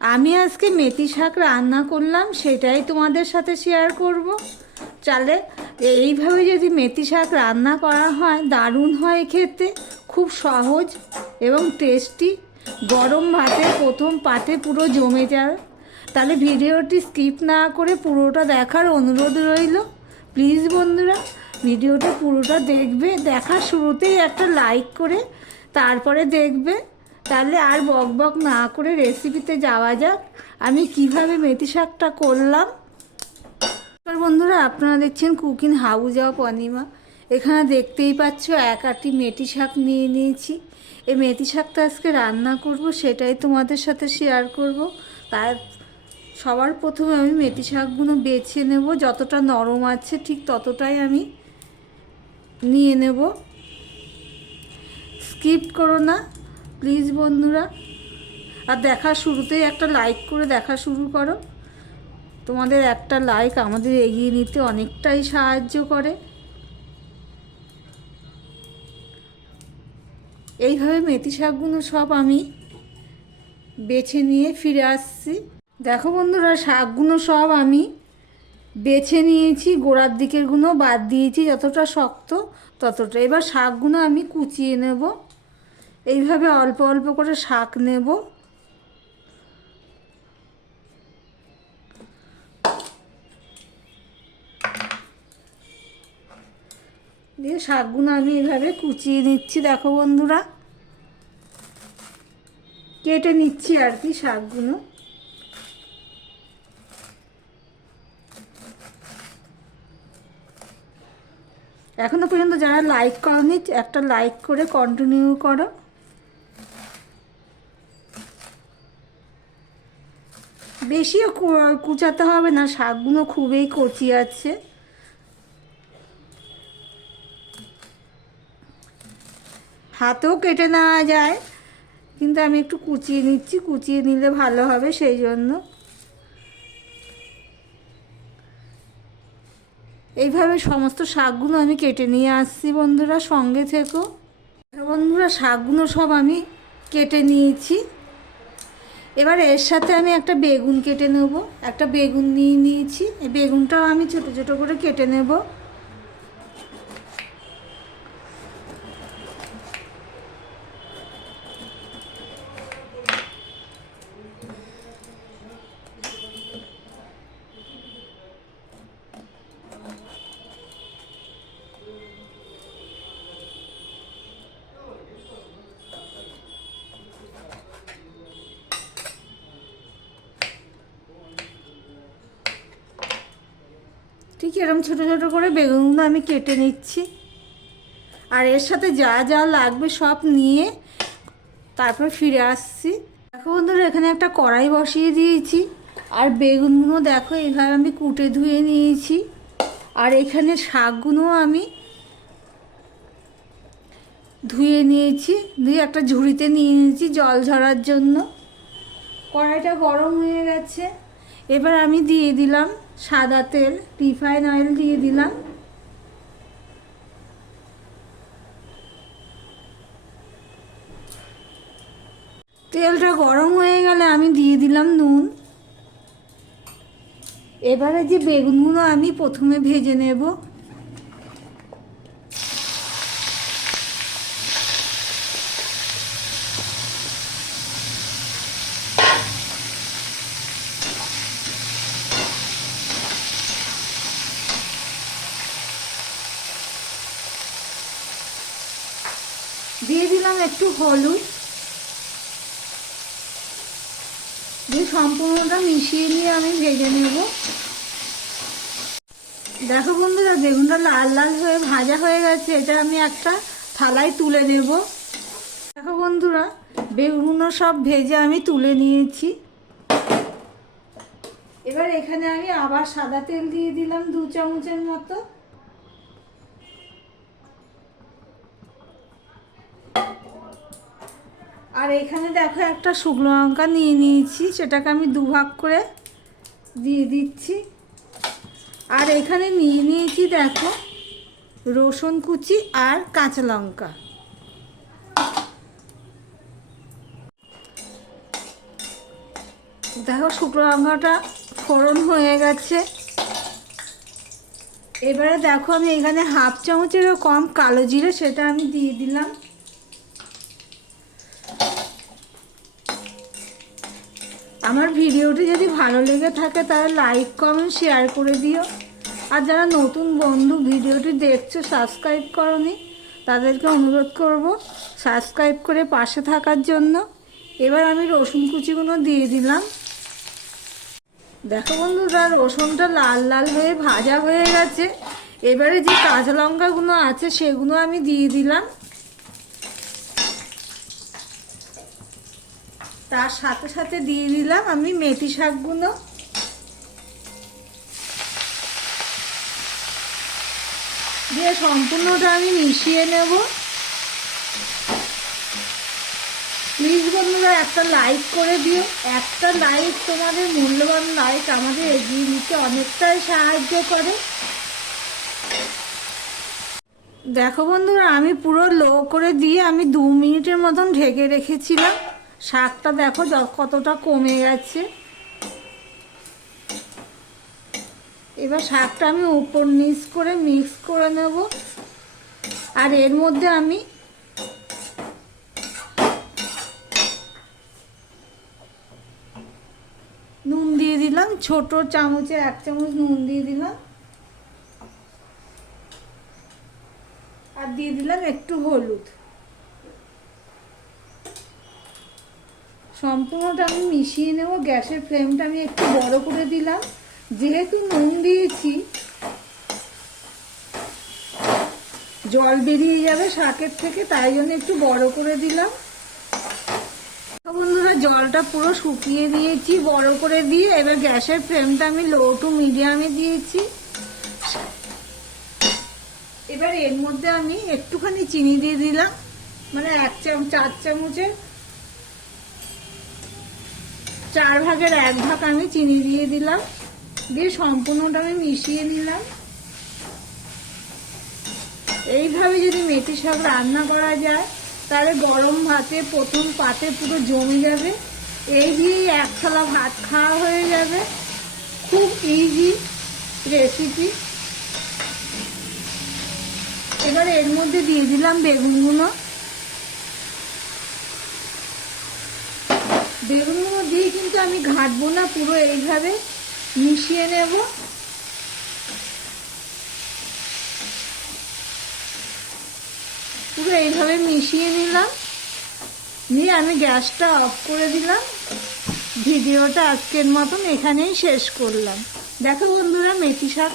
আমি আজকে মেথি শাক রান্না করলাম, সেটাই তোমাদের সাথে শেয়ার করব। চালে, এইভাবে যদি মেথি শাক রান্না করা হয়, দারুণ হয় খেতে, খুব সহজ এবং টেস্টি গরম ভাতে প্রথম পাতে পুরো জমে যায় তাহলে ভিডিওটি স্কিপ না করে পুরোটা দেখার অনুরোধ রইল। প্লিজ বন্ধুরা, ভিডিওটা পুরোটা দেখবে, দেখার শুরুতেই একটা লাইক করে, তারপরে দেখবে তাহলে আর বক বক না করে রেসিপিতে যাওয়া যাক। আমি কীভাবে মেথি শাকটা করলাম? বন্ধুরা, আপনারা দেখছেন কুকিং হাউস অফ অনিমা। এখানে দেখতেই পাচ্ছ, এক আটি মেথি শাক নিয়ে নিয়েছি। এই মেথি শাকটা আজকে রান্না করব, সেটাই তোমাদের সাথে শেয়ার করব। তার, সবার প্রথমে আমি মেথি শাকগুলো বেছে নেব। যতটা নরম আছে, ঠিক ততটাই আমি নিয়ে নেব। স্কিপ করো না। প্লিজ বন্ধুরা। আর দেখা শুরুতেই একটা লাইক করে দেখা শুরু করো। তোমাদের একটা লাইক আমাদের এগিয়ে নিতে অনেকটাই সাহায্য করে। এইভাবে মেথি শাকগুলো সব আমি বেছে নিয়ে ফিরে আসছি। দেখো বন্ধুরা, শাকগুলো সব আমি বেছে নিয়েছি, গোড়ার দিকেরগুলো বাদ দিয়েছি, যতটা শক্ত ততটা। এবার শাকগুলো আমি কুচিয়ে নেব। এইভাবে অল্প অল্প করে শাক নেব। দিয়ে শাকগুলো আমি এভাবে কুচিয়ে নিচ্ছি, দেখো বন্ধুরা। কেটে নিচ্ছি আর কি শাকগুলো। এখনও পর্যন্ত যারা লাইক করনি, একটা লাইক করে কন্টিনিউ করো। বেশিও কুচাতে হবে না, শাকগুলো খুবই কচি আছে। হাতেও কেটে নেওয়া যায়, কিন্তু আমি একটু কুচিয়ে নিচ্ছি, কুচিয়ে নিলে ভালো হবে সেই জন্য। এইভাবে সমস্ত শাকগুলো আমি কেটে নিয়ে আসছি বন্ধুরা, সঙ্গে থেকো। বন্ধুরা, শাকগুলো সব আমি কেটে নিয়েছি। এবার এর সাথে আমি একটা বেগুন কেটে নেব। একটা বেগুন নিয়ে নিয়েছি। বেগুনটাও আমি ছোটো ছোটো করে কেটে নেব। ঠিক এরকম ছোটো ছোটো করে বেগুনগুলো আমি কেটে নিচ্ছি। আর এর সাথে যা যা লাগবে সব নিয়ে তারপর ফিরে আসছি। দেখো বন্ধুরা, এখানে একটা কড়াই বসিয়ে দিয়েছি। আর বেগুনগুলো দেখো এইভাবে আমি কুটে ধুয়ে নিয়েছি। আর এখানে শাকগুলো আমি ধুয়ে নিয়েছি। ধুয়ে একটা ঝুড়িতে নিয়ে নিয়েছি জল ঝরার জন্য। কড়াইটা গরম হয়ে গেছে। এবার আমি দিয়ে দিলাম সাদা তেল রিফাইন অয়েল দিয়ে দিলাম। তেলটা গরম হয়ে গেলে আমি দিয়ে দিলাম নুন। এবারে যে বেগুনগুলো আমি প্রথমে ভেজে নেব দিয়ে দিলাম একটু হলুদ। দিয়ে সম্পূর্ণটা মিশিয়ে নিয়ে আমি ভেজে নেব। দেখো বন্ধুরা, বেগুনটা লাল লাল হয়ে ভাজা হয়ে গেছে। এটা আমি একটা থালায় তুলে নেব। দেখো বন্ধুরা বেগুনগুলো সব ভেজে আমি তুলে নিয়েছি। এবার এখানে আমি আবার সাদা তেল দিয়ে দিলাম দু চামচের মতো। আর এখানে দেখো একটা শুকনো লঙ্কা নিয়ে নিয়েছি, সেটাকে আমি দুভাগ করে দিয়ে দিচ্ছি। আর এখানে নিয়ে নিয়েছি দেখো রসুন কুচি আর কাঁচা লঙ্কা। দেখো শুকনো লঙ্কাটা ফোড়ন হয়ে গেছে। এবারে দেখো আমি এখানে হাফ চামচেরও কম কালো জিরে, সেটা আমি দিয়ে দিলাম। আমার ভিডিওটি যদি ভালো লেগে থাকে তাহলে লাইক কমেন্ট শেয়ার করে দিও। আর যারা নতুন বন্ধু ভিডিওটি দেখছ সাবস্ক্রাইব করনি, তাদেরকে অনুরোধ করব সাবস্ক্রাইব করে পাশে থাকার জন্য। এবার আমি রসুন কুচিগুলো দিয়ে দিলাম। দেখো বন্ধুরা, রসুনটা লাল লাল হয়ে ভাজা হয়ে গেছে। এবারে যে কাঁচা লঙ্কাগুলো আছে, সেগুলো আমি দিয়ে দিলাম। তার সাথে সাথে দিয়ে দিলাম আমি মেথি শাকগুলো। দিয়ে সম্পূর্ণটা আমি মিশিয়ে নেব। প্লিজ বন্ধুরা, একটা লাইক করে দিও। একটা লাইক তোমাদের মূল্যবান লাইক আমাদের এগিয়ে নিতে অনেকটাই সাহায্য করে। দেখো বন্ধুরা, আমি পুরো লো করে দিয়ে আমি দু মিনিটের মতন ঢেকে রেখেছিলাম। শাকটা দেখো কতটা কমে গেছে। এবার শাকটা আমি উপর নিচ করে মিক্স করে নেব। আর এর মধ্যে আমি নুন দিয়ে দিলাম, ছোট চামচে এক চামচ নুন দিয়ে দিলাম। আর দিয়ে দিলাম একটু হলুদ। সম্পূর্ণটা আমি মিশিয়ে নেব, গ্যাসের ফ্লেমটা আমি একটু বড় করে দিলাম। যেহেতু নুন দিয়েছি, জল বেরিয়ে যাবে শাকের থেকে, তাই জন্য একটু বড় করে দিলাম। বন্ধুরা, জলটা পুরো শুকিয়ে দিয়েছি, বড় করে দিয়ে এবার গ্যাসের ফ্লেমটা আমি লো টু মিডিয়ামে দিয়েছি। এবার এর মধ্যে আমি একটুখানি চিনি দিয়ে দিলাম মানে এক চামচ, চার চামচের চার ভাগের এক ভাগ আমি চিনি দিয়ে দিলাম। দিয়ে সম্পূর্ণটা আমি মিশিয়ে নিলাম। এইভাবে যদি মেথি শাক রান্না করা যায়, তাহলে গরম ভাতে প্রথম পাতে পুরো জমে যাবে। এই দিয়েই এক থালা ভাত খাওয়া হয়ে যাবে। খুব ইজি রেসিপি এবার এর মধ্যে দিয়ে দিলাম বেগুনগুলো বেগুনগুলো দিয়ে কিন্তু আমি ঘাটবো না, পুরো এইভাবে মিশিয়ে নেব। পুরো এইভাবে মিশিয়ে নিলাম। নিয়ে আমি গ্যাসটা অফ করে দিলাম। ভিডিওটা আজকের মতন এখানেই শেষ করলাম। দেখো বন্ধুরা, মেথি শাক